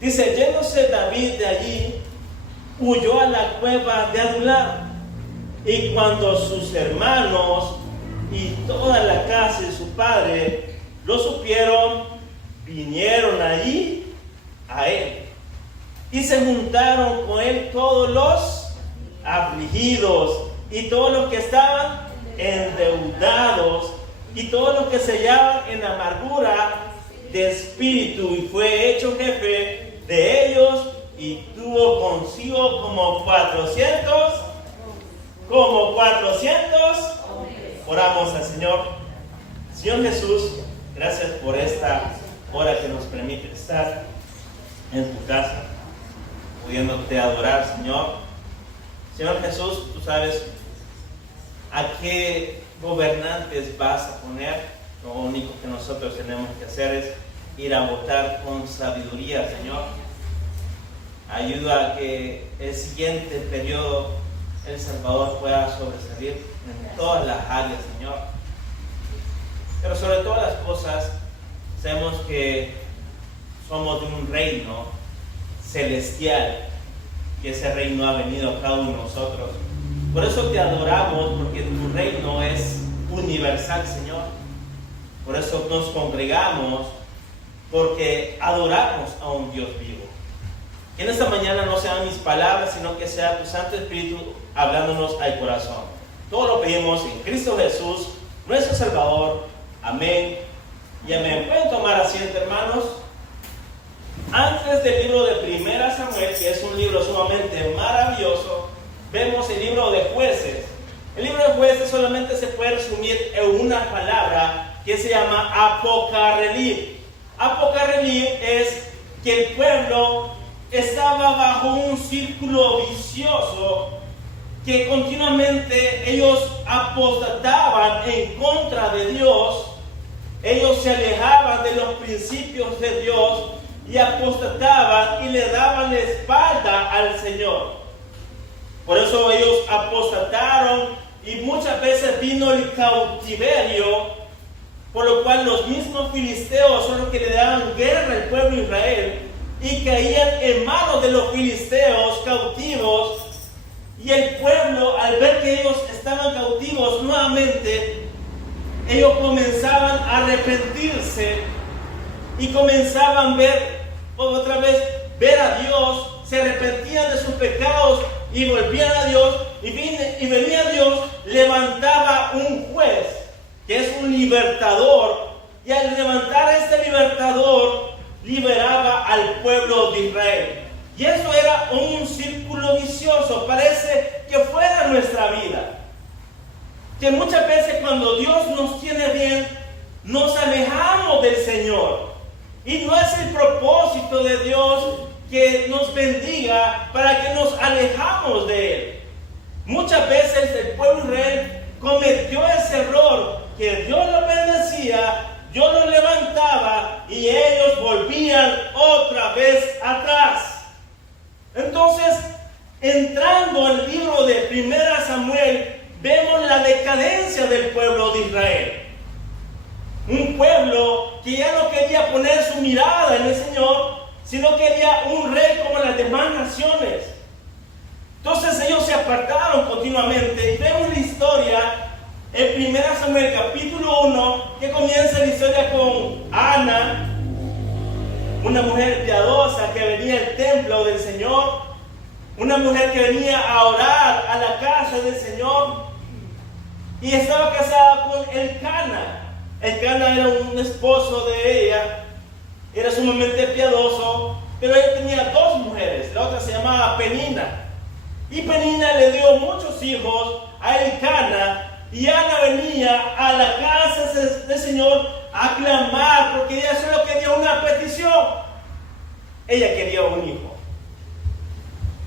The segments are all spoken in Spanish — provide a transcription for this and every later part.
Dice, yéndose David de allí, huyó a la cueva de Adulam. Y cuando sus hermanos y toda la casa de su padre lo supieron, vinieron allí a él. Y se juntaron con él todos los afligidos y todos los que estaban endeudados y todos los que se hallaban en amargura de espíritu, y fue hecho jefe de ellos, y tuvo consigo como 400. Oramos al Señor. Señor Jesús, gracias por esta hora que nos permite estar en tu casa, pudiéndote adorar, Señor. Señor Jesús, tú sabes a qué gobernantes vas a poner. Lo único que nosotros tenemos que hacer es ir a votar con sabiduría, Señor. Ayuda a que el siguiente periodo El Salvador pueda sobresalir en todas las áreas, Señor. Pero sobre todas las cosas, sabemos que somos de un reino celestial, que ese reino ha venido a cada uno de nosotros. Por eso te adoramos, porque tu reino es universal, Señor. Por eso nos congregamos, porque adoramos a un Dios vivo. Que en esta mañana no sean mis palabras, sino que sea tu Santo Espíritu hablándonos al corazón. Todo lo pedimos en Cristo Jesús, nuestro Salvador. Amén y amén. ¿Pueden tomar asiento, hermanos? Antes del libro de 1 Samuel, que es un libro sumamente maravilloso, vemos el libro de Jueces. El libro de Jueces solamente se puede resumir en una palabra que se llama apocarrelib. Apocarrelib es que el pueblo estaba bajo un círculo vicioso, que continuamente ellos apostataban en contra de Dios. Ellos se alejaban de los principios de Dios y apostataban y le daban la espalda al Señor. Por eso ellos apostataron y muchas veces vino el cautiverio, por lo cual los mismos filisteos son los que le daban guerra al pueblo de Israel y caían en manos de los filisteos cautivos. Y el pueblo, al ver que ellos estaban cautivos nuevamente, ellos comenzaban a arrepentirse y comenzaban a ver otra vez a Dios, se arrepentían de sus pecados y volvían a Dios, y venía Dios, levantaba un juez que es un libertador, y al levantar a este libertador liberaba al pueblo de Israel. Y eso era un círculo vicioso. Parece que fuera nuestra vida, que muchas veces cuando Dios nos tiene bien, nos alejamos del Señor. Y no es el propósito de Dios que nos bendiga para que nos alejamos de Él. Muchas veces el pueblo de Israel cometió ese error, que Dios lo bendecía, Dios lo levantaba y ellos volvían otra vez atrás. Entonces, entrando al libro de 1 Samuel, vemos la decadencia del pueblo de Israel. Un pueblo que ya no quería poner su mirada en el Señor, sino quería un rey como las demás naciones. Entonces ellos se apartaron continuamente. Y vemos la historia en 1 Samuel capítulo 1, que comienza la historia con Ana, una mujer piadosa que venía al templo del Señor, una mujer que venía a orar a la casa del Señor, y estaba casada con Elcana. Elcana era un esposo de ella, era sumamente piadoso, pero él tenía dos mujeres. La otra se llamaba Penina, y Penina le dio muchos hijos a Elcana, y Ana venía a la casa del Señor a clamar, porque ella solo quería una petición. Ella quería un hijo,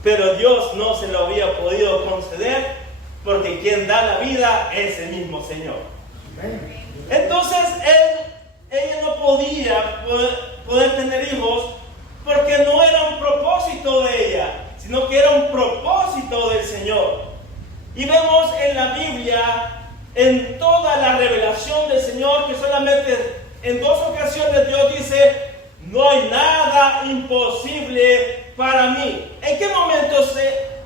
pero Dios no se lo había podido conceder, porque quien da la vida es el mismo Señor. Entonces ella no podía poder tener hijos, porque no era un propósito de ella, sino que era un propósito del Señor. Y vemos en la Biblia, en toda la revelación del Señor, que solamente en dos ocasiones Dios dice: no hay nada imposible para mí. ¿En qué momento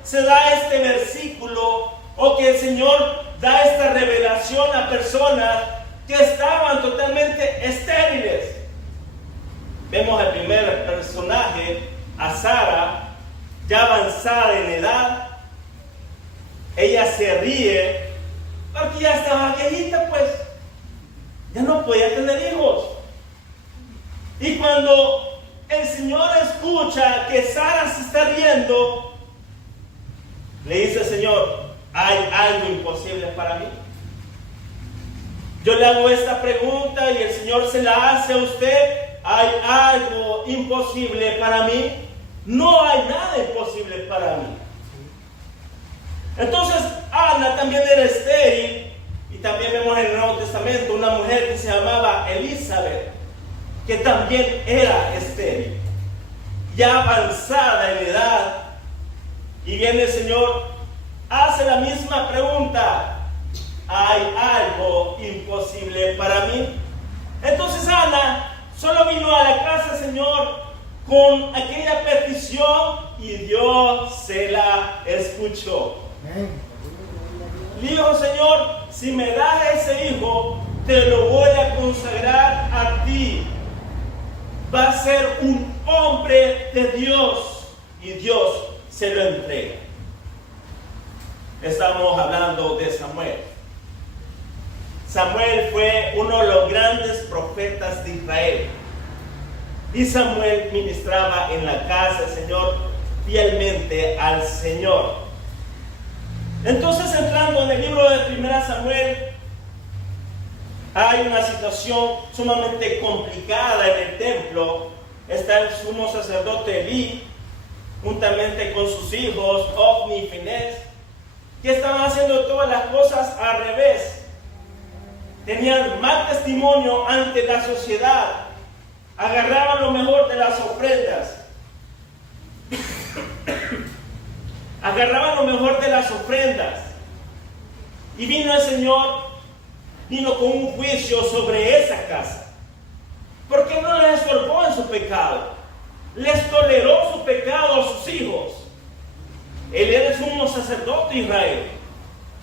se da este versículo o que el Señor da esta revelación a personas que estaban totalmente estériles? Vemos al primer personaje, a Sara, ya avanzada en edad. Ella se ríe porque ya estaba viejita, pues ya no podía tener hijos. Y cuando el Señor escucha que Sara se está riendo, le dice: Señor, ¿hay algo imposible para mí? Yo le hago esta pregunta y el Señor se la hace a usted. ¿Hay algo imposible para mí? No hay nada imposible para mí. Entonces Ana también era estéril, y también vemos en el Nuevo Testamento una mujer que se llamaba Elizabeth, que también era estéril, ya avanzada en edad. Y viene el Señor, hace la misma pregunta: ¿hay algo imposible para mí? Entonces Ana solo vino a la casa del Señor con aquella petición y Dios se la escuchó. Le dijo: Señor, si me das ese hijo, te lo voy a consagrar a ti. Va a ser un hombre de Dios, y Dios se lo entrega. Estamos hablando de Samuel. Samuel fue uno de los grandes profetas de Israel. Y Samuel ministraba en la casa del Señor fielmente al Señor. Entonces, entrando en el libro de 1 Samuel, hay una situación sumamente complicada en el templo. Está el sumo sacerdote Elí, juntamente con sus hijos, Ofni y Finés, que estaban haciendo todas las cosas al revés. Tenían mal testimonio ante la sociedad. Agarraban lo mejor de las ofrendas. Agarraban lo mejor de las ofrendas. Y vino el Señor, vino con un juicio sobre esa casa. Porque no les estorbó en su pecado. Les toleró su pecado a sus hijos. Él era el sumo sacerdote de Israel.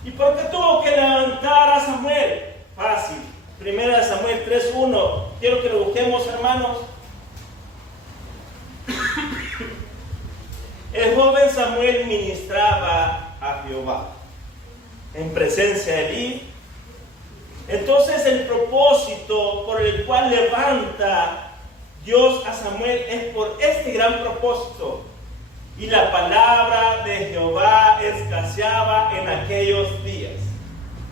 ¿Y por qué tuvo que levantar a Samuel? Fácil. 1 Samuel 3:1. Quiero que lo busquemos, hermanos. El joven Samuel ministraba a Jehová en presencia de Elí. Entonces el propósito por el cual levanta Dios a Samuel es por este gran propósito. Y la palabra de Jehová escaseaba en aquellos días.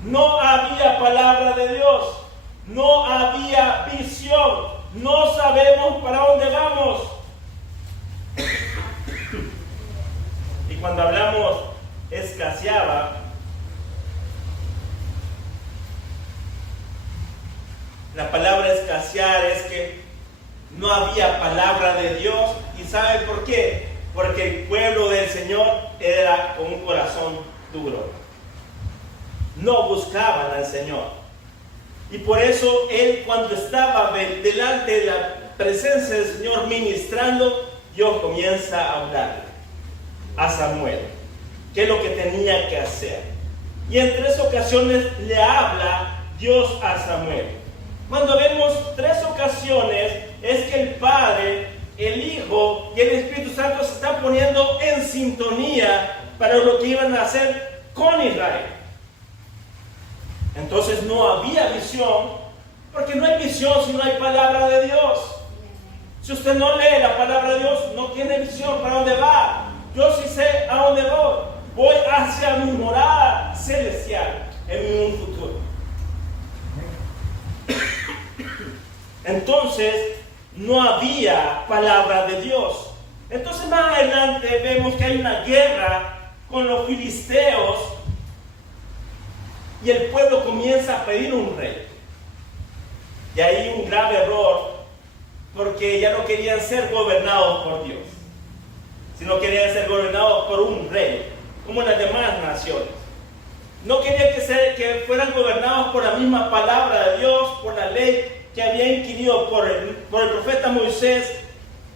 No había palabra de Dios. No había visión. No sabemos para dónde vamos. Y cuando hablamos escaseaba, la palabra escasear es que no había palabra de Dios. ¿Y saben por qué? Porque el pueblo del Señor era con un corazón duro. No buscaban al Señor. Y por eso él, cuando estaba delante de la presencia del Señor ministrando, Dios comienza a hablarle a Samuel qué es lo que tenía que hacer. Y en 3 ocasiones le habla Dios a Samuel. Cuando vemos 3 ocasiones, es que el Padre, el Hijo y el Espíritu Santo se están poniendo en sintonía para lo que iban a hacer con Israel. Entonces no había visión, porque no hay visión si no hay palabra de Dios. Si usted no lee la palabra de Dios, no tiene visión para dónde va. Yo sí sé a dónde voy. Voy hacia mi morada celestial en un futuro. Entonces no había palabra de Dios. Entonces más adelante vemos que hay una guerra con los filisteos y el pueblo comienza a pedir un rey. Y hay un grave error, porque ya no querían ser gobernados por Dios, sino querían ser gobernados por un rey, como las demás naciones. No querían que fueran gobernados por la misma palabra de Dios, por la ley que había inquirido por el profeta Moisés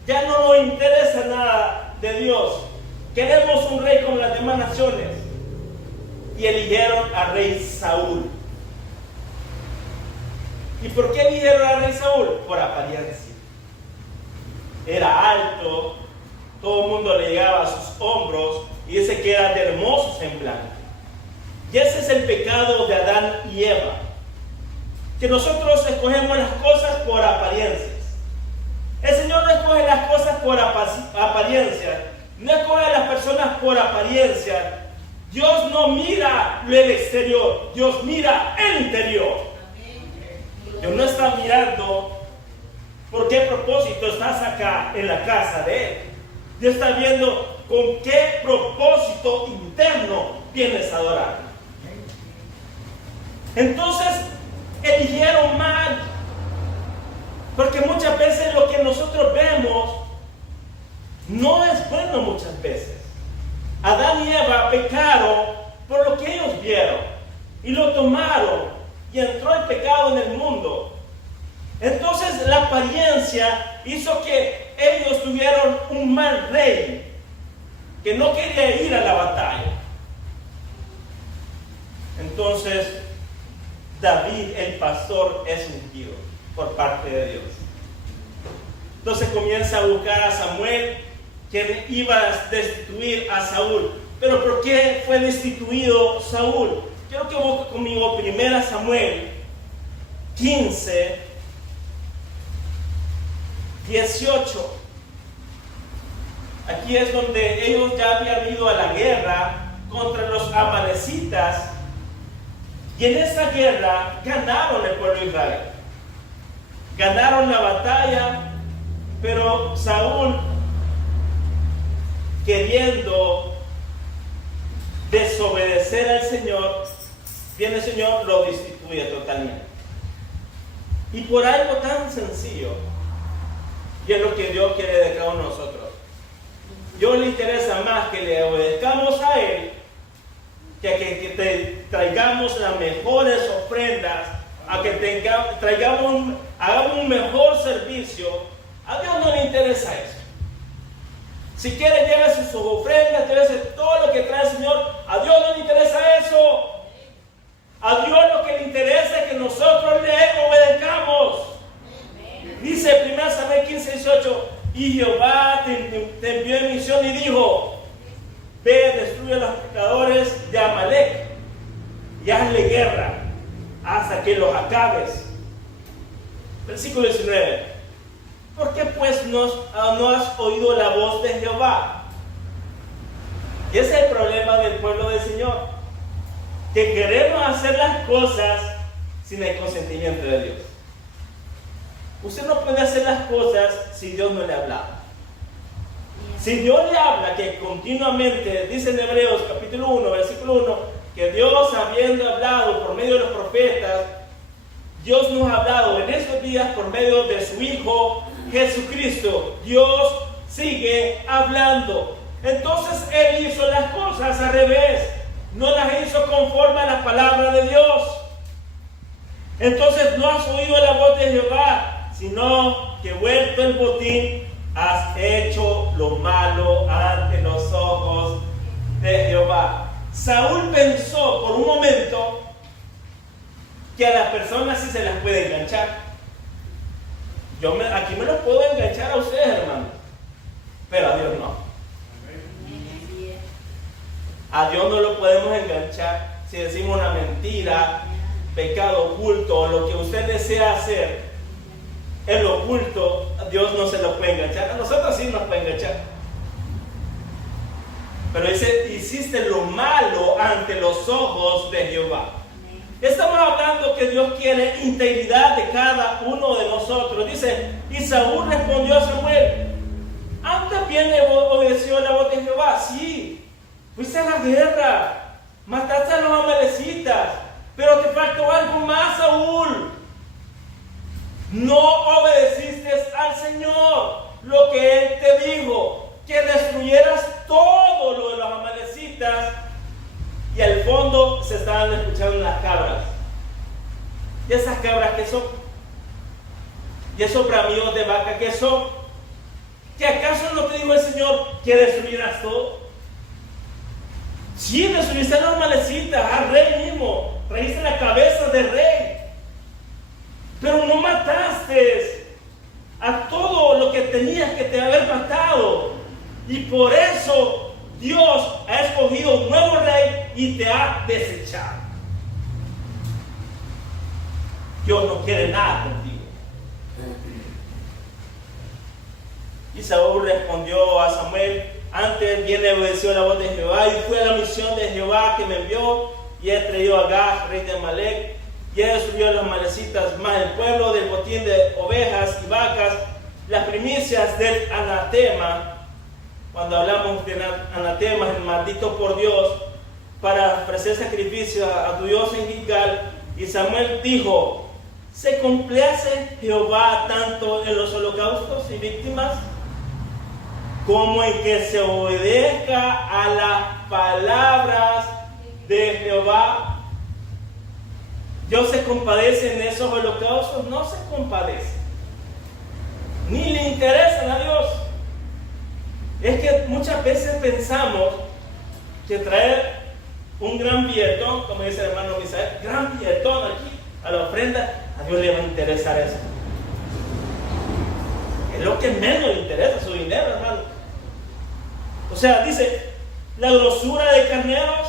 Ya no nos interesa nada de Dios. Queremos un rey como las demás naciones. Y eligieron al rey Saúl. ¿Y por qué eligieron al rey Saúl? Por apariencia. Era alto, todo el mundo le llegaba a sus hombros y ese que era de hermoso semblante. Y ese es el pecado de Adán y Eva, que nosotros escogemos las cosas por apariencias. El Señor no escoge las cosas por apariencia, no escoge a las personas por apariencia. Dios no mira el exterior, Dios mira el interior. Dios no está mirando por qué propósito estás acá en la casa de Él. Dios está viendo con qué propósito interno vienes a adorar. Entonces eligieron mal, porque muchas veces lo que nosotros vemos no es bueno muchas veces. Adán y Eva pecaron por lo que ellos vieron y lo tomaron y entró el pecado en el mundo. Entonces la apariencia hizo que ellos tuvieron un mal rey que no quería ir a la batalla. Entonces David, el pastor, es ungido por parte de Dios. Entonces comienza a buscar a Samuel, quien iba a destituir a Saúl. Pero ¿por qué fue destituido Saúl? Quiero que busque conmigo 1 Samuel 15, 18. Aquí es donde ellos ya habían ido a la guerra contra los amalecitas. Y en esta guerra ganaron el pueblo de Israel. Ganaron la batalla, pero Saúl, queriendo desobedecer al Señor, viene el Señor, lo destituye totalmente. Y por algo tan sencillo, y es lo que Dios quiere de cada uno de nosotros. Dios le interesa más que le obedezcamos a Él, que te traigamos las mejores ofrendas, a que hagamos un mejor servicio. A Dios no le interesa eso. Si quiere, llévese sus ofrendas, llévese todo lo que trae el Señor. A Dios no le interesa eso. A Dios lo que le interesa es que nosotros le obedezcamos. Dice 1 Samuel 15, 18, y Jehová te envió en misión y dijo: ve, destruye a los pecadores de Amalek y hazle guerra hasta que los acabes. Versículo 19. ¿Por qué pues no has oído la voz de Jehová? Y ese es el problema del pueblo del Señor, que queremos hacer las cosas sin el consentimiento de Dios. Usted no puede hacer las cosas si Dios no le habla. Si Dios le habla, que continuamente, dice en Hebreos capítulo 1, versículo 1, que Dios, habiendo hablado por medio de los profetas, Dios nos ha hablado en estos días por medio de su Hijo Jesucristo. Dios sigue hablando. Entonces Él hizo las cosas al revés, no las hizo conforme a la palabra de Dios. Entonces no has oído la voz de Jehová, sino que vuelto el botín, has hecho lo malo ante los ojos de Jehová. Saúl pensó por un momento que a las personas sí se las puede enganchar. Aquí me los puedo enganchar a ustedes, hermano, pero a Dios no. A Dios no lo podemos enganchar si decimos una mentira, pecado oculto, o lo que usted desea hacer en lo oculto. A Dios no se lo puede enganchar. A nosotros sí nos puede enganchar. Pero dice: hiciste lo malo ante los ojos de Jehová. Estamos hablando que Dios quiere integridad de cada uno de nosotros. Dice: y Saúl respondió a Samuel: ¿antes bien obedeció la voz de Jehová? Sí, fuiste a la guerra, mataste a los amalecitas, pero te faltó algo más, Saúl. No obedeciste al Señor, lo que Él te dijo, que destruyeras todo lo de los amalecitas. Y al fondo se estaban escuchando las cabras. ¿Y esas cabras qué son? ¿Y esos bramidos de vaca qué son? ¿Qué que destruyeras todo. Sí, destruiste a los amalecitas, al rey mismo, traíste la cabeza del rey, pero no mataste a todo lo que tenías que te haber matado. Y por eso Dios ha escogido un nuevo rey y te ha desechado. Dios no quiere nada contigo. Y Saúl respondió a Samuel: antes bien obedeció la voz de Jehová y fue a la misión de Jehová que me envió, y he traído a Agag, rey de Amalec, y he destruido a los amalecitas, más el pueblo del botín de ovejas y vacas, las primicias del anatema. Cuando hablamos de anatema, el maldito por Dios, para ofrecer sacrificio a tu Dios en Gilgal. Y Samuel dijo: ¿se complace Jehová tanto en los holocaustos y víctimas, como en que se obedezca a las palabras de Jehová? ¿Dios se compadece en esos holocaustos? No se compadece, ni le interesan a Dios. Es que muchas veces pensamos que traer un gran billetón, como dice el hermano Misael, gran billetón aquí a la ofrenda, a Dios le va a interesar eso. Es lo que menos le interesa, su dinero, hermano. O sea, dice, la grosura de carneros,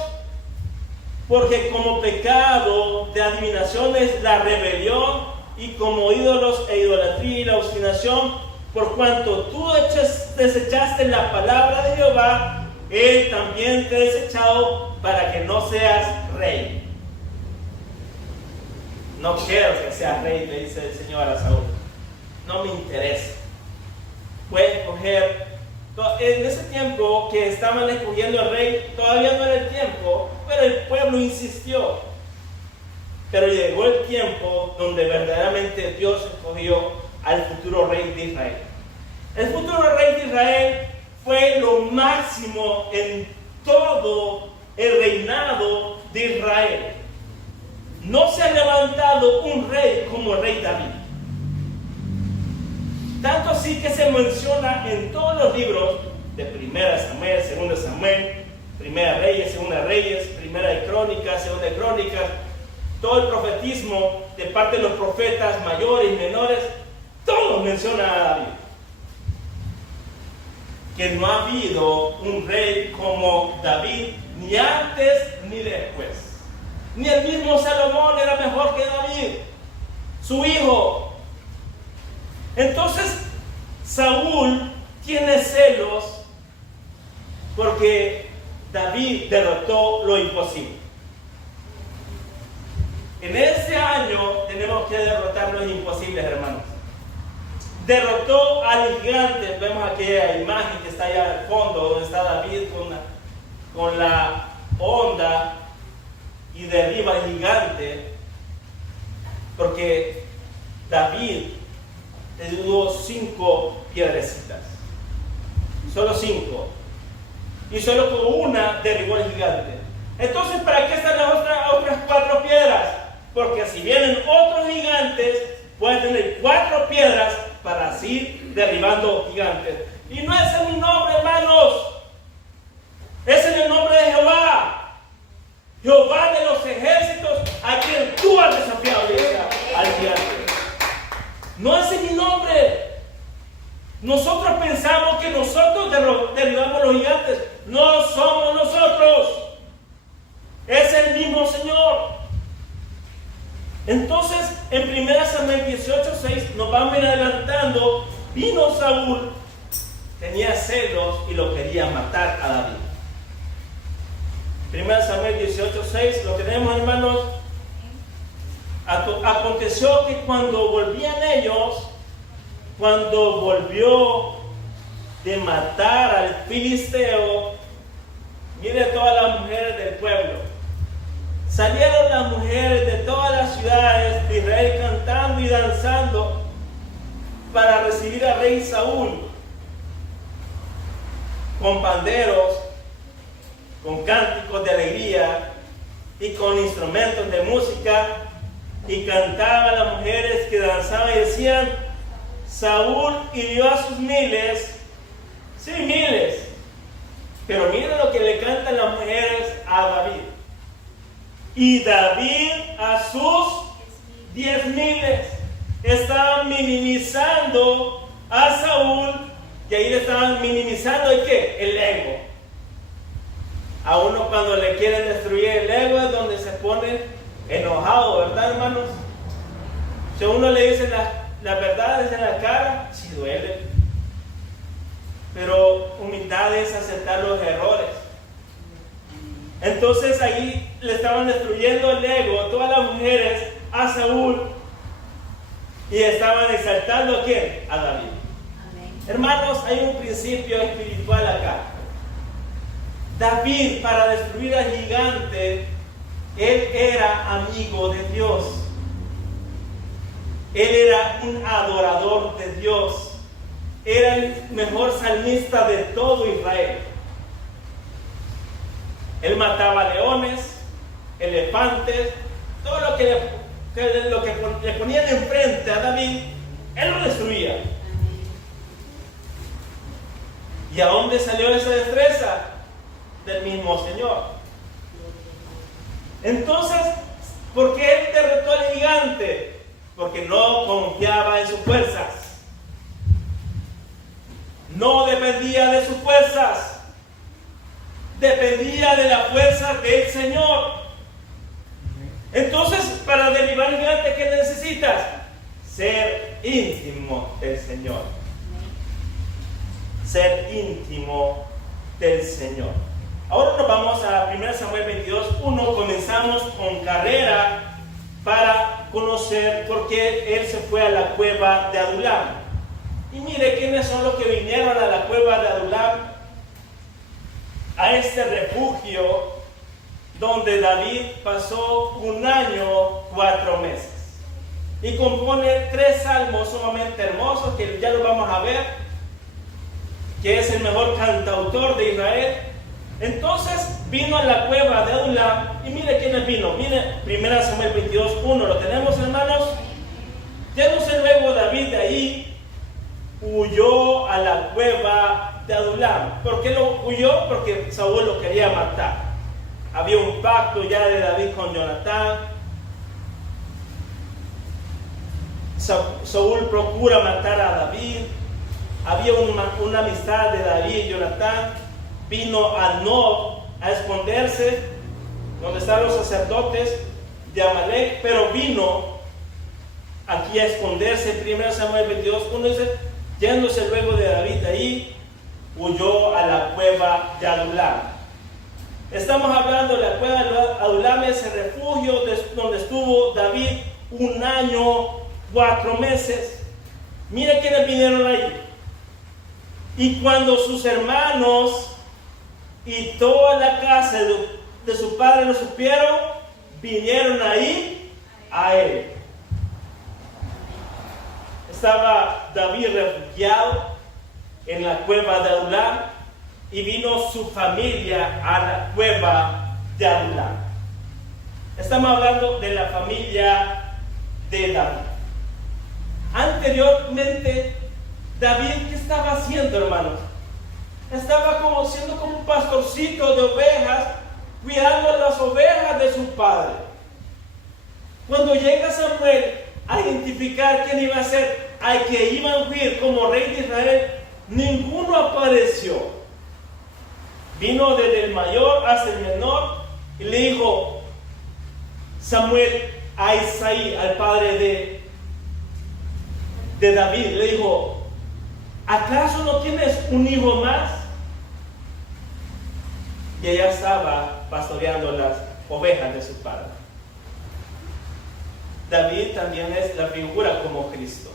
porque como pecado de adivinaciones la rebelión, y como ídolos e idolatría y la obstinación, por cuanto tú desechaste la palabra de Jehová, Él también te ha desechado para que no seas rey. No quiero que seas rey, le dice el Señor a Saúl. No me interesa. Puedes escoger. En ese tiempo que estaban escogiendo al rey, todavía no era el tiempo, pero el pueblo insistió. Pero llegó el tiempo donde verdaderamente Dios escogió al futuro rey de Israel. El futuro rey de Israel fue lo máximo en todo el reinado de Israel. No se ha levantado un rey como el rey David. Tanto así que se menciona en todos los libros de 1 Samuel, 2 Samuel, 1 Reyes, 2 Reyes, 1 de Crónicas, 2 de Crónicas, todo el profetismo de parte de los profetas mayores y menores, todos mencionan a David. Que no ha habido un rey como David, ni antes ni después. Ni el mismo Salomón era mejor que David, su hijo. Entonces, Saúl tiene celos porque David derrotó lo imposible. En este año tenemos que derrotar los imposibles, hermanos. Derrotó al gigante. Vemos aquella imagen que está allá al fondo, donde está David con la onda y derriba al gigante, porque David le dio 5 piedrecitas, solo 5, y solo con una derribó al gigante. Entonces, ¿para qué están las otras 4 piedras? Porque si vienen otros gigantes, pueden tener 4 piedras para así derribando gigantes. Y no es en mi nombre, hermanos, es en el nombre de Jehová, Jehová de los ejércitos, a quien tú has desafiado al gigante. No es en mi nombre. Nosotros pensamos que nosotros derribamos los gigantes. No somos nosotros, es el mismo Señor. Entonces, en 1 Samuel 18:6 nos vamos a ir adelantando. Vino Saúl, tenía celos y lo quería matar a David. 1 Samuel 18:6, lo tenemos, hermanos. Aconteció que cuando volvían ellos, cuando volvió de matar al filisteo, mire todas las mujeres del pueblo, salieron las mujeres de todas las ciudades de Israel cantando y danzando para recibir al rey Saúl, con panderos, con cánticos de alegría y con instrumentos de música, y cantaban las mujeres que danzaban y decían: Saúl hirió a sus miles, sí, miles, Pero miren lo que le cantan las mujeres a David. Y David a sus 10,000 estaban minimizando a Saúl, y ahí le estaban minimizando ¿el qué? El ego. A uno cuando le quieren destruir el ego es donde se pone enojado, ¿verdad, hermanos? Si a uno le dicen las verdades en la cara, sí duele. Pero humildad es aceptar los errores. Entonces ahí le estaban destruyendo el ego a todas las mujeres a Saúl, y estaban exaltando ¿a quién? A David. Amén. Hermanos, hay un principio espiritual acá. David, para destruir al gigante, él era amigo de Dios. Él era un adorador de Dios. Era el mejor salmista de todo Israel. Él mataba leones, elefantes, todo lo que le ponían enfrente a David, él lo destruía. ¿Y a dónde salió esa destreza? Del mismo Señor. Entonces, ¿por qué él derrotó al gigante? Porque no confiaba en sus fuerzas. No dependía de sus fuerzas. Dependía de la fuerza del Señor. Entonces, para derribar el gigante, ¿qué necesitas? Ser íntimo del Señor. Ser íntimo del Señor. Ahora nos vamos a 1 Samuel 22:1. Comenzamos con carrera para conocer por qué él se fue a la cueva de Adulam. Y mire quiénes son los que vinieron a la cueva de Adulam, a este refugio donde David pasó 1 año 4 meses. Y compone 3 salmos sumamente hermosos que ya los vamos a ver, que es el mejor cantautor de Israel. Entonces vino a la cueva de Adulam, y mire quiénes vino. Mire 1 Samuel 22:1, ¿lo tenemos, hermanos? Yéndose luego David de ahí, huyó a la cueva de Adulam. ¿Por qué lo huyó? Porque Saúl lo quería matar. Había un pacto ya de David con Jonatán. Saúl procura matar a David. Había una amistad de David y Jonatán. Vino a Nob a esconderse donde están los sacerdotes de Amalek, pero vino aquí a esconderse. 1 Samuel 22:1 dice: yéndose luego de David ahí, huyó a la cueva de Adulam. Estamos hablando de la cueva de Adulam, ese refugio donde estuvo David 1 año 4 meses. Mire quiénes vinieron ahí. Y cuando sus hermanos y toda la casa de su padre lo supieron, vinieron ahí a él. Estaba David refugiado en la cueva de Adulam, y vino su familia a la cueva de Adulam. Estamos hablando de la familia de David. Anteriormente, David, ¿qué estaba haciendo, hermanos? Estaba siendo como un pastorcito de ovejas, cuidando las ovejas de su padre. Cuando llega Samuel a identificar quién iba a ser al que iba a ungir como rey de Israel, ninguno apareció. Vino desde el mayor hasta el menor y le dijo Samuel a Isaí, al padre de David, le dijo: ¿acaso no tienes un hijo más? Y ella estaba pastoreando las ovejas de su padre. David también es la figura como Cristo.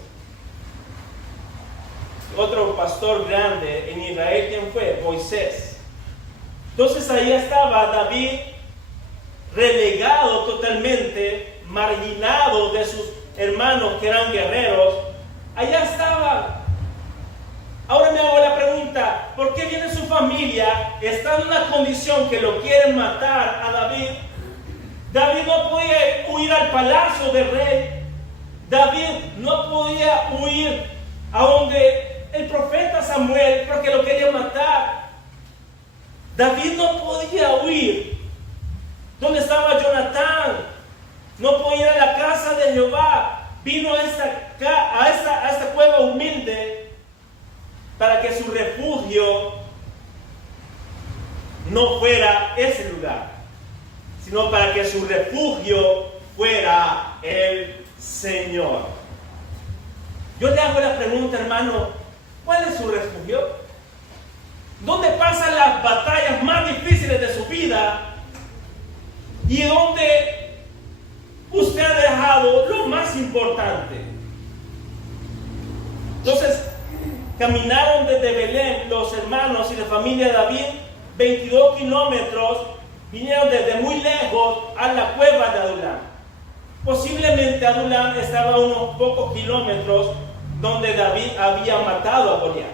Otro pastor grande en Israel, ¿quién fue? Moisés. Entonces ahí estaba David, relegado totalmente, marginado de sus hermanos que eran guerreros. Allá estaba. Ahora me hago la pregunta: ¿por qué viene su familia? Está en una condición que lo quieren matar a David. David no podía huir al palacio del rey. David no podía huir a donde el profeta Samuel, porque lo quería matar. David no podía huir. ¿Dónde estaba Jonatán? No podía ir a la casa de Jehová. Vino a esta cueva humilde para que su refugio no fuera ese lugar, sino para que su refugio fuera el Señor. Yo le hago la pregunta, hermano, ¿cuál es su refugio? ¿Dónde pasan las batallas más difíciles de su vida? ¿Y dónde usted ha dejado lo más importante? Entonces, caminaron desde Belén los hermanos y la familia de David 22 kilómetros, vinieron desde muy lejos a la cueva de Adulam. Posiblemente Adulam estaba a unos pocos kilómetros donde David había matado a Goliat.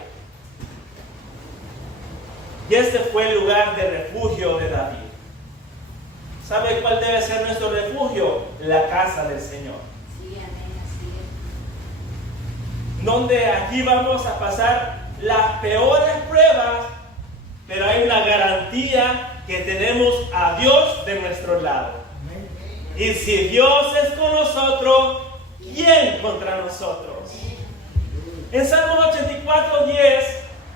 Y este fue el lugar de refugio de David. ¿Sabe cuál debe ser nuestro refugio? La casa del Señor. Sí, amén, así es. Donde aquí vamos a pasar las peores pruebas, pero hay una garantía que tenemos a Dios de nuestro lado. Y si Dios es con nosotros, ¿quién contra nosotros? En Salmo 84:10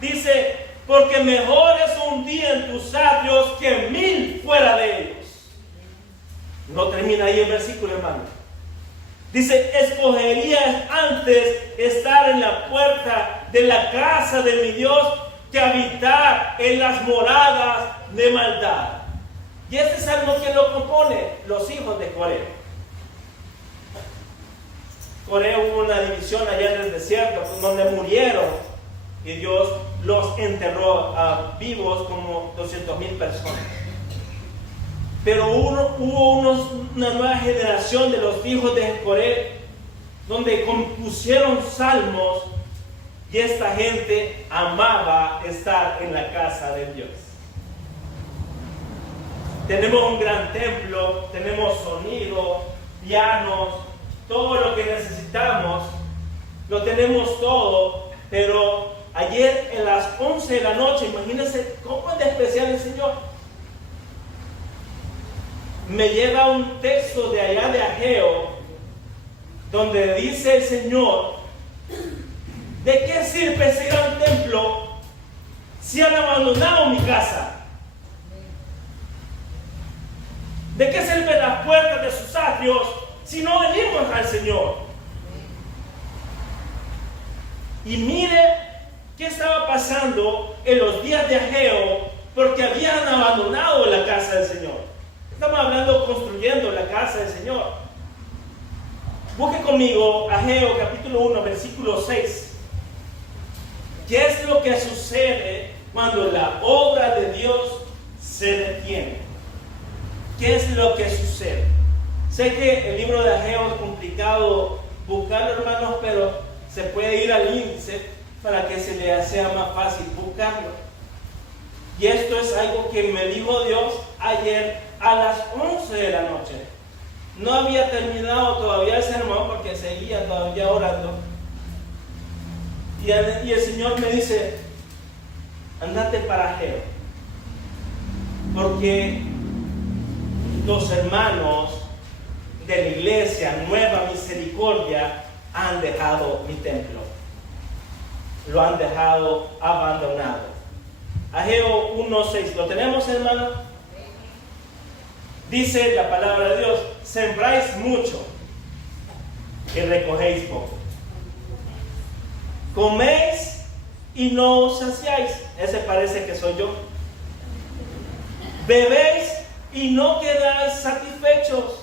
dice: porque mejor es un día en tus atrios que 1000 fuera de ellos. No termina ahí el versículo, hermano. Dice: escogerías antes estar en la puerta de la casa de mi Dios que habitar en las moradas de maldad. Y este salmo, ¿quién lo compone? Los hijos de Coré. Coré, hubo una división allá en el desierto donde murieron y Dios los enterró vivos como 200,000 personas. Pero hubo una nueva generación de los hijos de Coré donde compusieron salmos, y esta gente amaba estar en la casa de Dios. Tenemos un gran templo, tenemos sonido, pianos, todo lo que necesitamos, lo tenemos todo, pero ayer en las 11 de la noche, imagínense cómo es de especial el Señor. Me lleva un texto de allá de Ageo, donde dice el Señor: ¿de qué sirve ese gran templo si han abandonado mi casa? ¿De qué sirven las puertas de sus atrios si no venimos al Señor? Y mire qué estaba pasando en los días de Ageo, porque habían abandonado la casa del Señor. Estamos hablando construyendo la casa del Señor. Busque conmigo Ageo capítulo 1, versículo 6. ¿Qué es lo que sucede cuando la obra de Dios se detiene? ¿Qué es lo que sucede? Sé que el libro de Ageo es complicado buscarlo, hermanos, pero se puede ir al índice para que se le sea más fácil buscarlo. Y esto es algo que me dijo Dios ayer a las 11 de la noche. No había terminado todavía el sermón porque seguía todavía orando. Y el Señor me dice: andate para Ageo, porque los hermanos de la iglesia Nueva Misericordia han dejado mi templo, lo han dejado abandonado. Ageo 1:6, ¿lo tenemos, hermano? Dice la palabra de Dios: sembráis mucho y recogéis poco. Coméis y no os saciáis. Ese parece que soy yo. Bebéis y no quedáis satisfechos.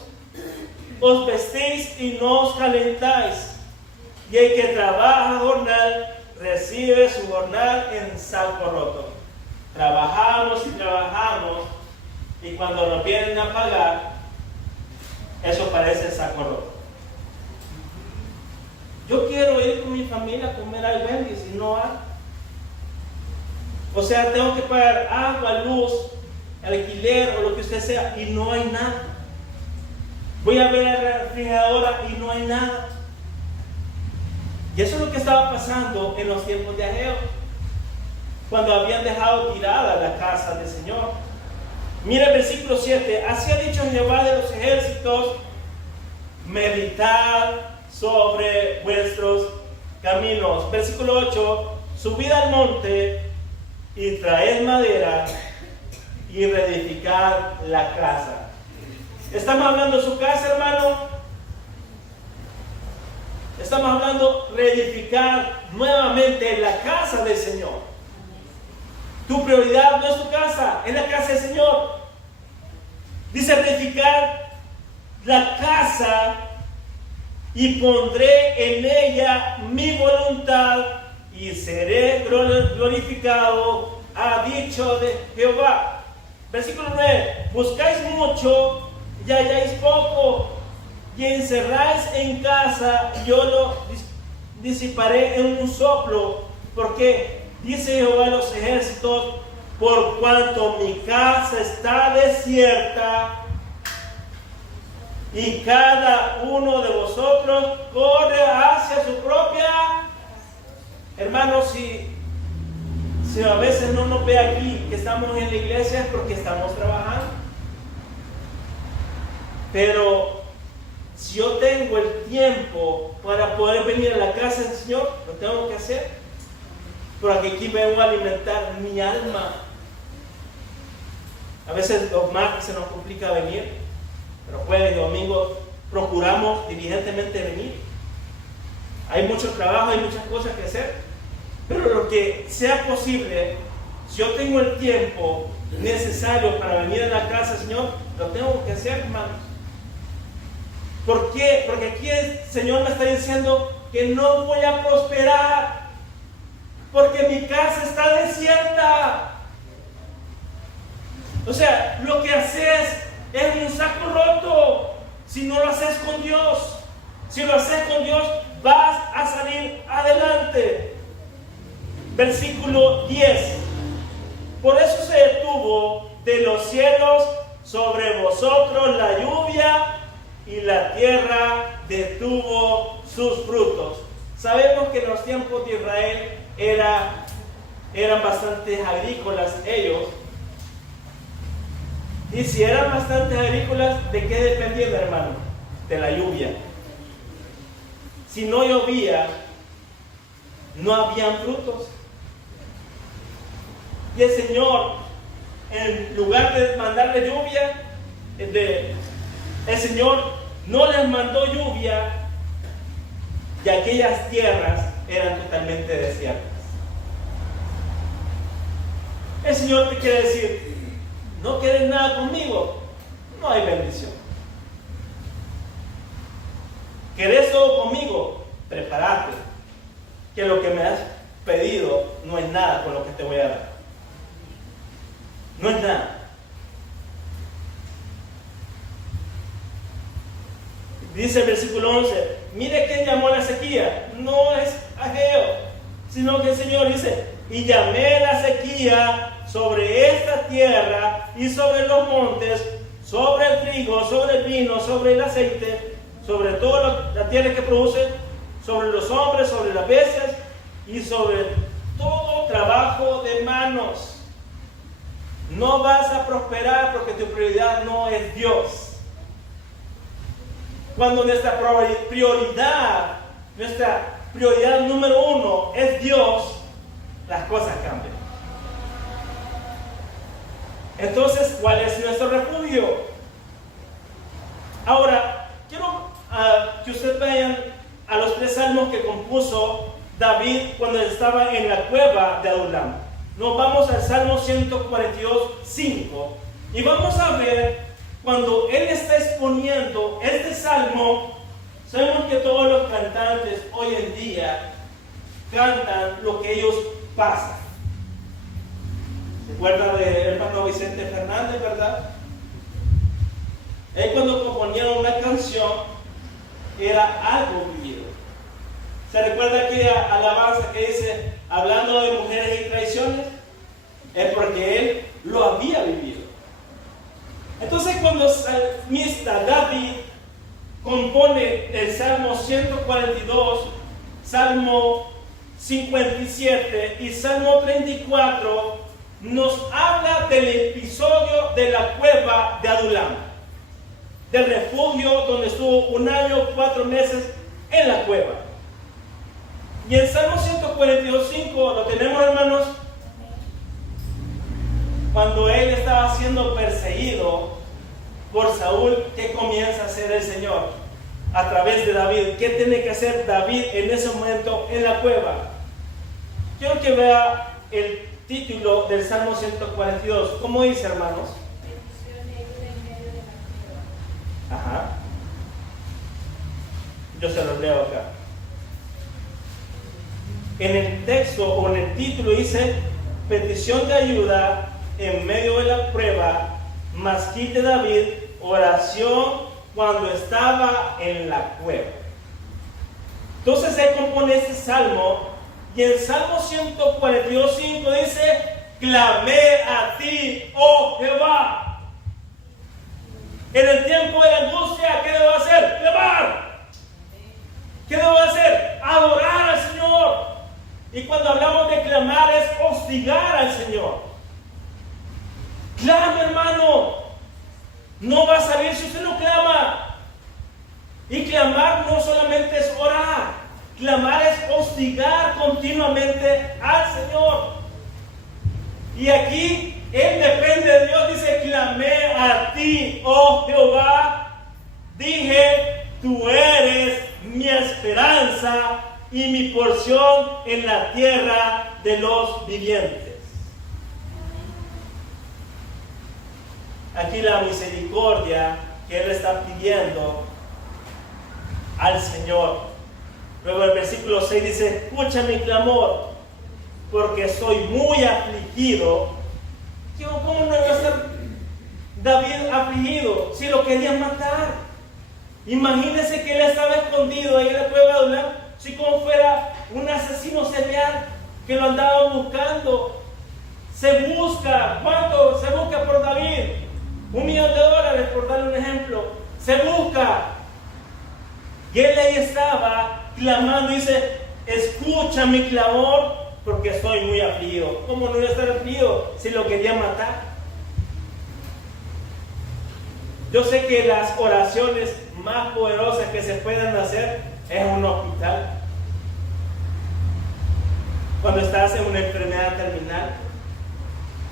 Os vestéis y no os calentáis. Y el que trabaja jornal recibe su jornal en saco roto. Trabajamos y trabajamos, y cuando nos vienen a pagar, eso parece saco roto. Yo quiero ir con mi familia a comer al Wendy's y no hay. O sea, tengo que pagar agua, luz, alquiler o lo que usted sea, y no hay nada. Voy a ver la refrigeradora y no hay nada. Y eso es lo que estaba pasando en los tiempos de Ageo. cuando habían dejado tirada la casa del Señor. Mira el versículo 7. Así ha dicho Jehová de los ejércitos: meditad sobre vuestros caminos. Versículo 8. Subid al monte y traed madera y reedificad la casa. ¿Estamos hablando de su casa, hermano? Estamos hablando de reedificar nuevamente la casa del Señor. Tu prioridad no es tu casa, es la casa del Señor. Dice reedificar la casa y pondré en ella mi voluntad y seré glorificado, ha dicho de Jehová. Versículo 9. Buscáis mucho y halláis poco, y encerráis en casa y yo lo disiparé en un soplo, porque dice Jehová de los ejércitos: por cuanto mi casa está desierta y cada uno de vosotros corre hacia su propia. Hermanos, si a veces no nos ve aquí que estamos en la iglesia, es porque estamos trabajando. Pero si yo tengo el tiempo para poder venir a la casa del Señor, lo tengo que hacer, porque aquí vengo a alimentar mi alma. A veces los martes se nos complica venir, pero jueves y domingo procuramos diligentemente venir. Hay mucho trabajo, hay muchas cosas que hacer, pero lo que sea posible, si yo tengo el tiempo necesario para venir a la casa del Señor, lo tengo que hacer, hermanos. ¿Por qué? Porque aquí el Señor me está diciendo que no voy a prosperar, porque mi casa está desierta. O sea, lo que haces es un saco roto si no lo haces con Dios. Si lo haces con Dios, vas a salir adelante. Versículo 10. Por eso se detuvo de los cielos sobre vosotros la lluvia, y la tierra detuvo sus frutos. Sabemos que en los tiempos de Israel eran bastante agrícolas ellos. Y si eran bastante agrícolas, ¿de qué dependían, hermano? De la lluvia. Si no llovía, no habían frutos. Y el Señor, en lugar de mandarle lluvia, el Señor no les mandó lluvia, y aquellas tierras eran totalmente desiertas. El Señor te quiere decir: no quieres nada conmigo, no hay bendición. ¿Querés todo conmigo? Prepárate, que lo que me has pedido no es nada con lo que te voy a dar. No es nada. Dice el versículo 11: mire quién llamó la sequía. No es Ageo, sino que el Señor dice: y llamé la sequía sobre esta tierra y sobre los montes, sobre el trigo, sobre el vino, sobre el aceite, sobre toda la tierra que produce, sobre los hombres, sobre las bestias y sobre todo trabajo de manos. No vas a prosperar porque tu prioridad no es Dios. Cuando nuestra prioridad número uno es Dios, las cosas cambian. Entonces, ¿cuál es nuestro refugio? Ahora, quiero que ustedes vean a los 3 salmos que compuso David cuando estaba en la cueva de Adulam. Nos vamos al Salmo 142:5 y vamos a ver cuando él está exponiendo este salmo. Sabemos que todos los cantantes hoy en día cantan lo que ellos pasan. ¿Se acuerdan del hermano Vicente Fernández, verdad? Él cuando componía una canción era algo vivido. ¿Se recuerda aquella alabanza que dice, hablando de mujeres y traiciones? Es porque él lo había vivido. Entonces cuando el salmista David compone el Salmo 142, Salmo 57 y Salmo 34 nos habla del episodio de la cueva de Adulam, del refugio donde estuvo 1 año, 4 meses en la cueva. Y en Salmo 142:5 lo tenemos, hermanos, cuando él estaba siendo perseguido por Saúl. ¿Qué comienza a hacer el Señor a través de David? ¿Qué tiene que hacer David en ese momento en la cueva? Quiero que vea el título del Salmo 142. ¿Cómo dice, hermanos? Ajá. Yo se los leo acá. En el texto o en el título dice: petición de ayuda en medio de la prueba, masquite David, oración cuando estaba en la cueva. Entonces él compone este salmo, y en Salmo 142:5 dice: clamé a ti, oh Jehová. En el tiempo de la angustia, ¿qué debo hacer? Clamar. ¿Qué debo hacer? Adorar al Señor. Y cuando hablamos de clamar es hostigar al Señor. Clame, hermano. No va a salir si usted no clama. Y clamar no solamente es orar. Clamar es hostigar continuamente al Señor. Y aquí él depende de Dios. Dice: clamé a ti, oh Jehová. Dije: tú eres mi esperanza y mi porción en la tierra de los vivientes. Aquí la misericordia que él está pidiendo al Señor. Luego el versículo 6 dice: escucha mi clamor, porque estoy muy afligido. ¿Cómo no iba a estar David afligido si lo querían matar? Imagínense que él estaba escondido ahí en la cueva de Adulam, si como fuera un asesino serial que lo andaban buscando. Se busca, ¿cuánto se busca por David? $1 millón, por darle un ejemplo. Se busca. Y él ahí estaba clamando, dice: escucha mi clamor, porque estoy muy afligido. ¿Cómo no iba a estar afligido si lo quería matar? Yo sé que las oraciones más poderosas que se pueden hacer es en un hospital, cuando estás en una enfermedad terminal.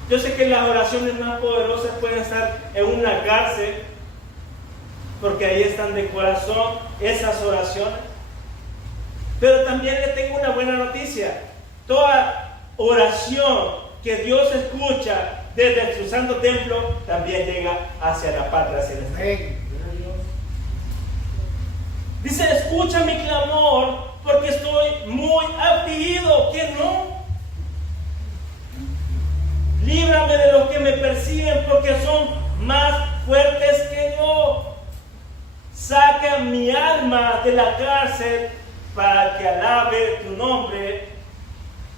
Yo sé que las oraciones más poderosas pueden estar en una cárcel, porque ahí están de corazón esas oraciones. Pero también le tengo una buena noticia: toda oración que Dios escucha desde su santo templo también llega hacia la patria celestial. Dice: escucha mi clamor, porque estoy muy afligido. ¿Quién no? Líbrame de los que me persiguen, porque son más fuertes que yo. Saca mi alma de la cárcel para que alabe tu nombre.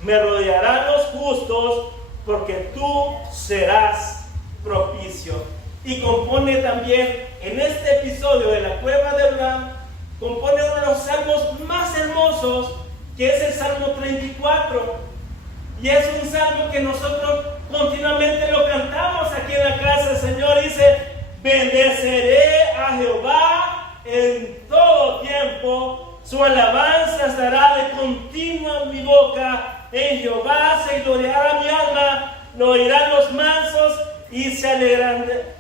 Me rodearán los justos, porque tú serás propicio. Y compone también en este episodio de la cueva de Adulam, compone uno de los salmos más hermosos, que es el Salmo 34. Y es un salmo que nosotros continuamente lo cantamos aquí en la casa del Señor. Dice: bendeciré a Jehová en todo tiempo, su alabanza estará de continuo en mi boca. En Jehová se gloriará mi alma, lo oirán los mansos y se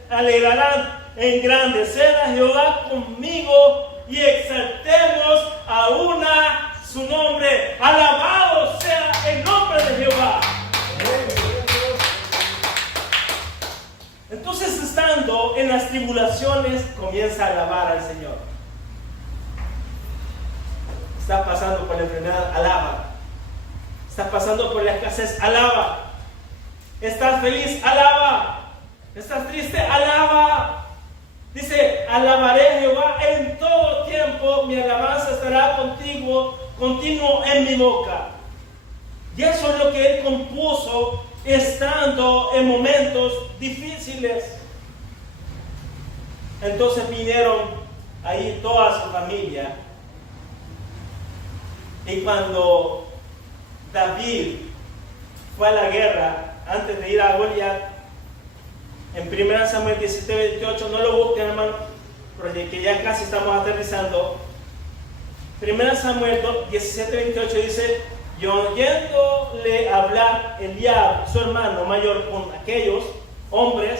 alegrarán. Engrandecer a Jehová conmigo y exaltemos a una su nombre. Alabado sea el nombre de Jehová. Entonces, estando en las tribulaciones, comienza a alabar al Señor. Está pasando por la enfermedad, alaba. Está pasando por la escasez, alaba. Estás feliz, alaba. Estás triste, alaba. Dice: alabaré a Jehová en todo tiempo, mi alabanza estará continuo en mi boca. Y eso es lo que él compuso estando en momentos difíciles. Entonces vinieron ahí toda su familia, y cuando David fue a la guerra antes de ir a Goliat, en 1 Samuel 17:28, no lo busquen, hermano, porque ya casi estamos aterrizando. 1 Samuel 17:28 dice: y oyéndole hablar Eliab, su hermano mayor, con aquellos hombres,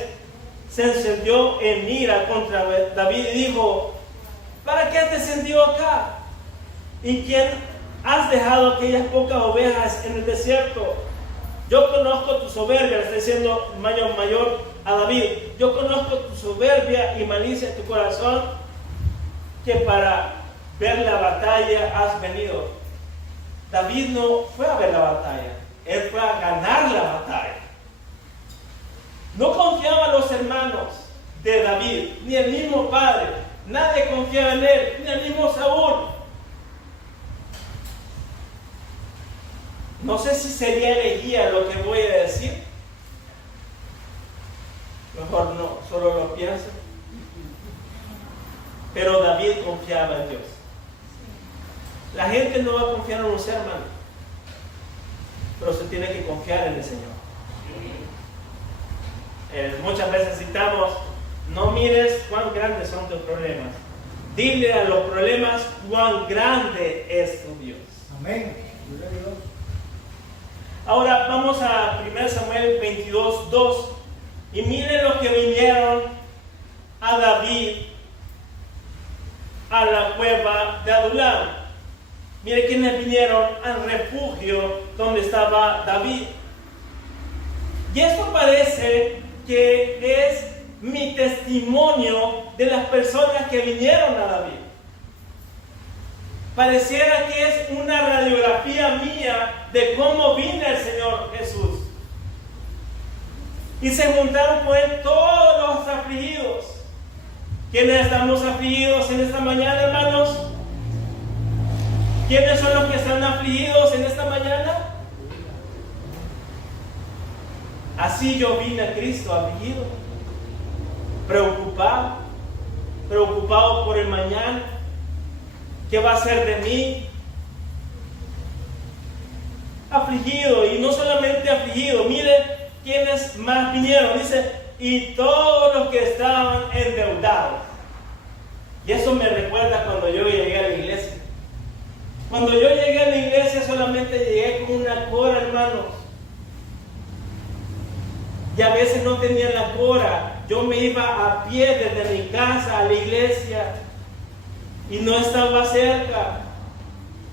se encendió en ira contra David y dijo: ¿para qué te encendió acá? ¿Y quién has dejado aquellas pocas ovejas en el desierto? Yo conozco tu soberbia, le está diciendo mayor a David. Yo conozco tu soberbia y malicia en tu corazón, que para ver la batalla has venido. David no fue a ver la batalla, él fue a ganar la batalla. No confiaban los hermanos de David, ni el mismo padre. Nadie confiaba en él, ni el mismo Saúl. No sé si sería herejía lo que voy a decir. Mejor no, solo lo pienso. Pero David confiaba en Dios. La gente no va a confiar en un ser humano, pero se tiene que confiar en el Señor. Muchas veces citamos: no mires cuán grandes son tus problemas, dile a los problemas cuán grande es tu Dios. Amén. Ahora vamos a 1 Samuel 22:2 y miren los que vinieron a David a la cueva de Adulam. Miren quienes vinieron al refugio donde estaba David. Y esto parece que es mi testimonio de las personas que vinieron a David. Pareciera que es una radiografía mía de cómo vino el Señor Jesús. Y se juntaron con él todos los afligidos. ¿Quiénes estamos afligidos en esta mañana, hermanos? ¿Quiénes son los que están afligidos en esta mañana? Así yo vine a Cristo afligido, preocupado por el mañana. ¿Qué va a ser de mí? Afligido, y no solamente afligido, mire quiénes más vinieron. Dice: y todos los que estaban endeudados. Y eso me recuerda cuando yo llegué a la iglesia. Cuando yo llegué a la iglesia solamente llegué con una cora, hermanos. Y a veces no tenía la cora. Yo me iba a pie desde mi casa a la iglesia. Y no estaba cerca.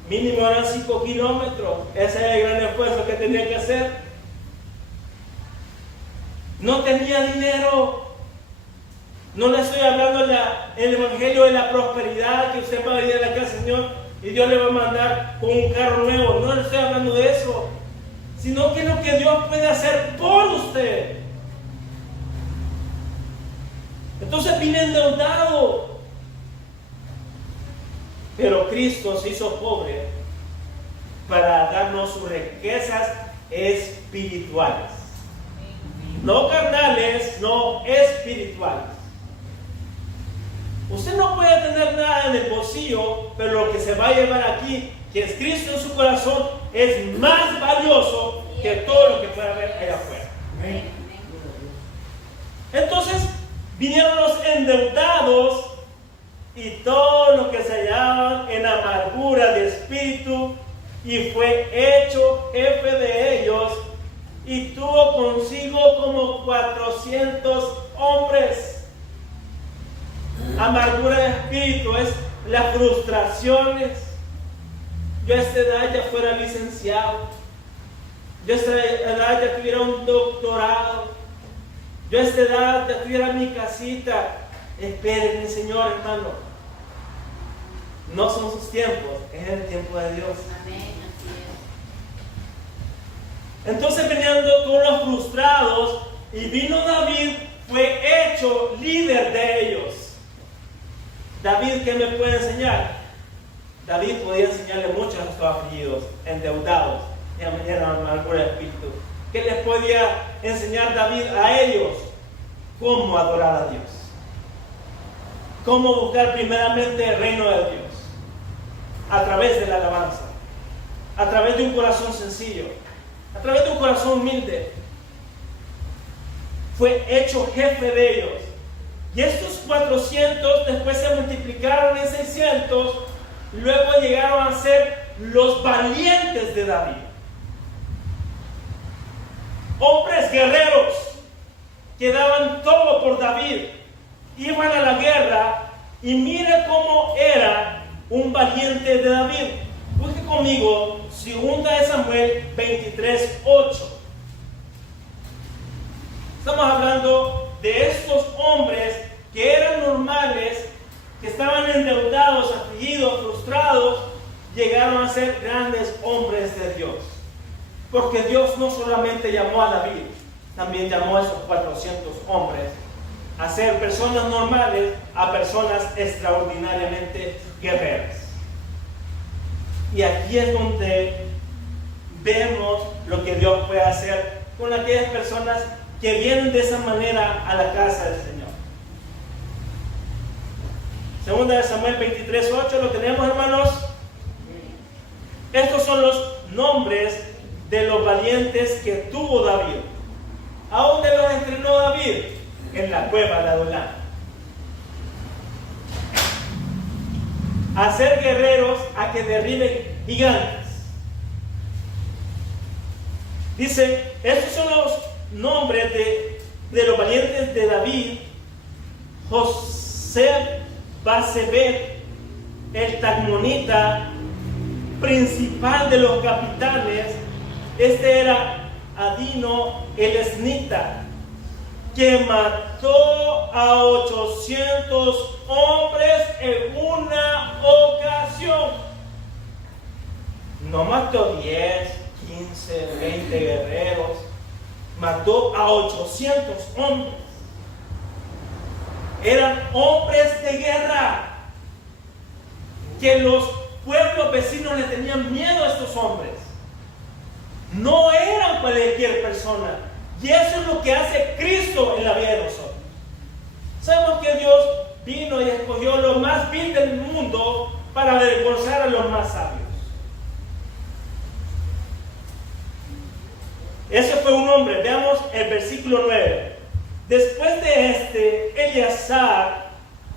Mínimo eran 5 kilómetros. Ese era el gran esfuerzo que tenía que hacer. No tenía dinero. No le estoy hablando el evangelio de la prosperidad, que usted va a venir a la casa del Señor y Dios le va a mandar con un carro nuevo. No le estoy hablando de eso, sino que lo que Dios puede hacer por usted. Entonces vine endeudado, pero Cristo se hizo pobre para darnos sus riquezas espirituales, no carnales, no espirituales. Usted no puede tener nada en el bolsillo, pero lo que se va a llevar aquí, que es Cristo en su corazón, es más valioso que todo lo que pueda haber allá afuera. Entonces vinieron los endeudados y todos los que se hallaban en amargura de espíritu, y fue hecho jefe de ellos, y tuvo consigo como 400 hombres. Amargura de espíritu es las frustraciones. Yo a esta edad ya fuera licenciado, yo a esta edad ya tuviera un doctorado, yo a esta edad ya tuviera mi casita. Esperen, Señor, hermano. No son sus tiempos, es el tiempo de Dios. Amén, así es. Entonces venían todos los frustrados, y vino David, fue hecho líder de ellos. David, ¿qué me puede enseñar? David podía enseñarle mucho a estos afligidos, endeudados, y a amargura de espíritu. ¿Qué les podía enseñar David a ellos? Cómo adorar a Dios, cómo buscar primeramente el reino de Dios a través de la alabanza, a través de un corazón sencillo, a través de un corazón humilde. Fue hecho jefe de ellos. Y estos 400 después se multiplicaron en 600, luego llegaron a ser los valientes de David. Hombres guerreros que daban todo por David, iban a la guerra, y mire cómo era un valiente de David. Busque conmigo 2 de Samuel 23:8. Estamos hablando de estos hombres que eran normales, que estaban endeudados, afligidos, frustrados, llegaron a ser grandes hombres de Dios. Porque Dios no solamente llamó a David, también llamó a esos 400 hombres a ser personas normales, a personas extraordinariamente guerreras. Y aquí es donde vemos lo que Dios puede hacer con aquellas personas que vienen de esa manera a la casa del Señor. 2 de Samuel 23:8, ¿lo tenemos, hermanos? Estos son los nombres de los valientes que tuvo David. ¿A dónde los entrenó David? En la cueva de Adullam. A ser guerreros, a que derriben gigantes. Dice, estos son los nombres de los valientes de David: José Basebet, el Tacmonita, principal de los capitanes. Este era Adino el Esnita, que mató a 800 hombres en una ocasión. No mató 10, 15, 20 guerreros, mató a 800 hombres. Eran hombres de guerra, que los pueblos vecinos le tenían miedo a estos hombres. No eran cualquier persona. Y eso es lo que hace Cristo en la vida de nosotros. Sabemos que Dios vino y escogió lo más vil del mundo para avergonzar a los más sabios. Ese fue un hombre. Veamos el versículo 9. Después de este, Eleazar,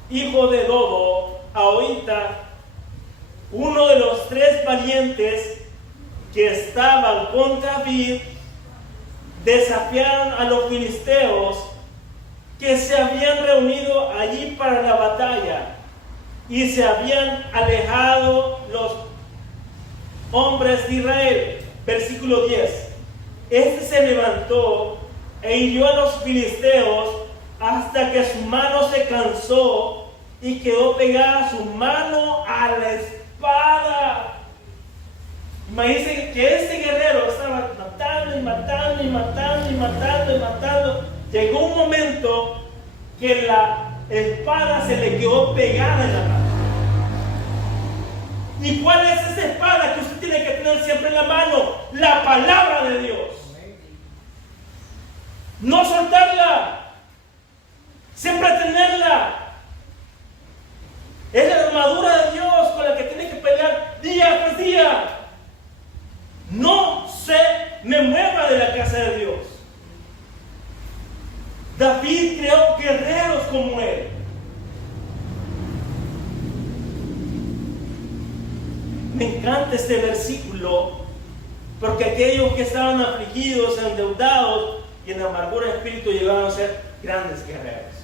hijo de Dodo, Ahoita, uno de los 3 valientes que estaban con David, desafiaron a los filisteos que se habían reunido allí para la batalla, y se habían alejado los hombres de Israel. Versículo 10. Este se levantó e hirió a los filisteos hasta que su mano se cansó y quedó pegada su mano a la espada. Imagínense que este guerrero estaba matando y matando y matando y matando y matando. Llegó un momento que la espada se le quedó pegada en la mano. ¿Y cuál es esa espada que usted tiene que tener siempre en la mano? La palabra de Dios. No soltarla, siempre tenerla. Es la armadura de Dios con la que tiene que pelear día tras día. No se me mueva de la casa de Dios. David creó guerreros como él. Me encanta este versículo, porque aquellos que estaban afligidos, endeudados y en amargura de espíritu llegaron a ser grandes guerreros.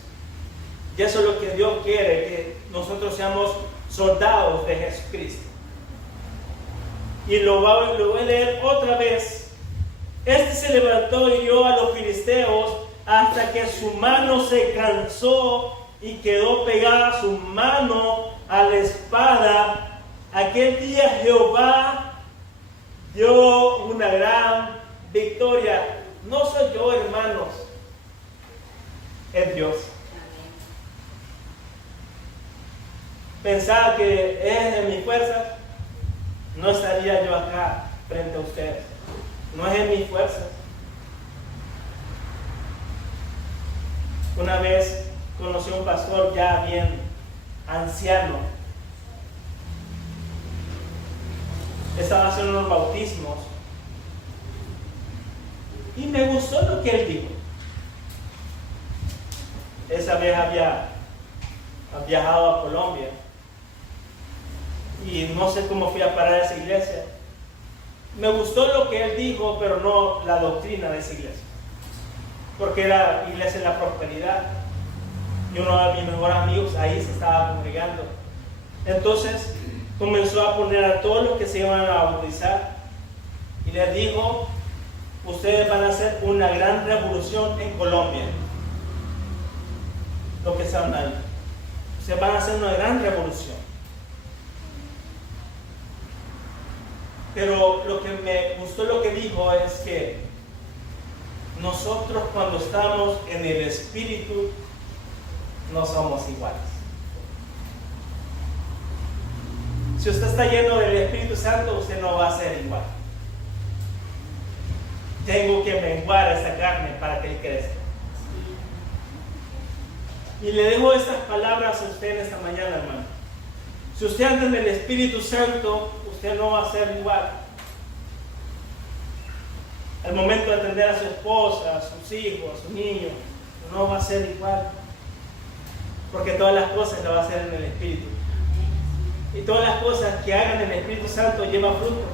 Y eso es lo que Dios quiere, que nosotros seamos soldados de Jesucristo. Y lo voy a leer otra vez. Este se levantó y hirió a los filisteos hasta que su mano se cansó y quedó pegada su mano a la espada. Aquel día Jehová dio una gran victoria. No soy yo, hermanos, es Dios. Pensaba que es en mi fuerza, no estaría yo acá frente a ustedes. No es en mi fuerza. Una vez conocí a un pastor ya bien anciano, estaba haciendo unos bautismos y me gustó lo que él dijo. Esa vez había viajado a Colombia y no sé cómo fui a parar a esa iglesia. Me gustó lo que él dijo, pero no la doctrina de esa iglesia, porque era iglesia en la prosperidad y uno de mis mejores amigos ahí se estaba congregando. Entonces comenzó a poner a todos los que se iban a bautizar y les dijo: ustedes van a hacer una gran revolución en Colombia. Lo que están ahí, ustedes van a hacer una gran revolución. Pero lo que me gustó lo que dijo es que nosotros, cuando estamos en el Espíritu, no somos iguales. Si usted está lleno del Espíritu Santo, usted no va a ser igual. Tengo que menguar esta carne para que él crezca. Y le dejo estas palabras a usted en esta mañana, hermano. Si usted anda en el Espíritu Santo, usted no va a ser igual. Al momento de atender a su esposa, a sus hijos, a sus niños, no va a ser igual. Porque todas las cosas las va a hacer en el Espíritu. Y todas las cosas que hagan en el Espíritu Santo llevan fruto.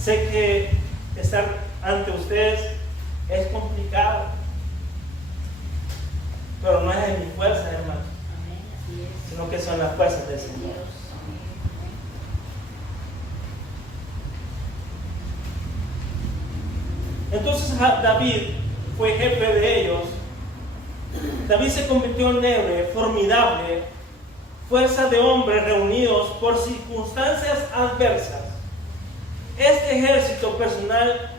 Sé que estar ante ustedes es complicado, pero no es en mi fuerza, hermano, sino que son las fuerzas del Señor. Entonces David fue jefe de ellos. David se convirtió en héroe formidable, fuerza de hombres reunidos por circunstancias adversas. Este ejército personal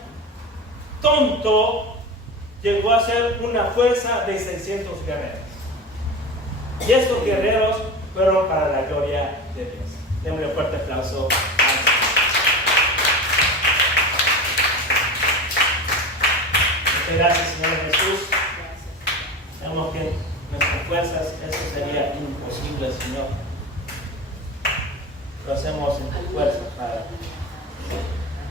tonto llegó a ser una fuerza de 600 guerreros. Y estos guerreros fueron para la gloria de Dios. Démosle un fuerte aplauso. Muchas gracias, Señor Jesús. Sabemos que nuestras fuerzas, eso sería imposible, Señor. Lo hacemos en tu fuerza, Padre.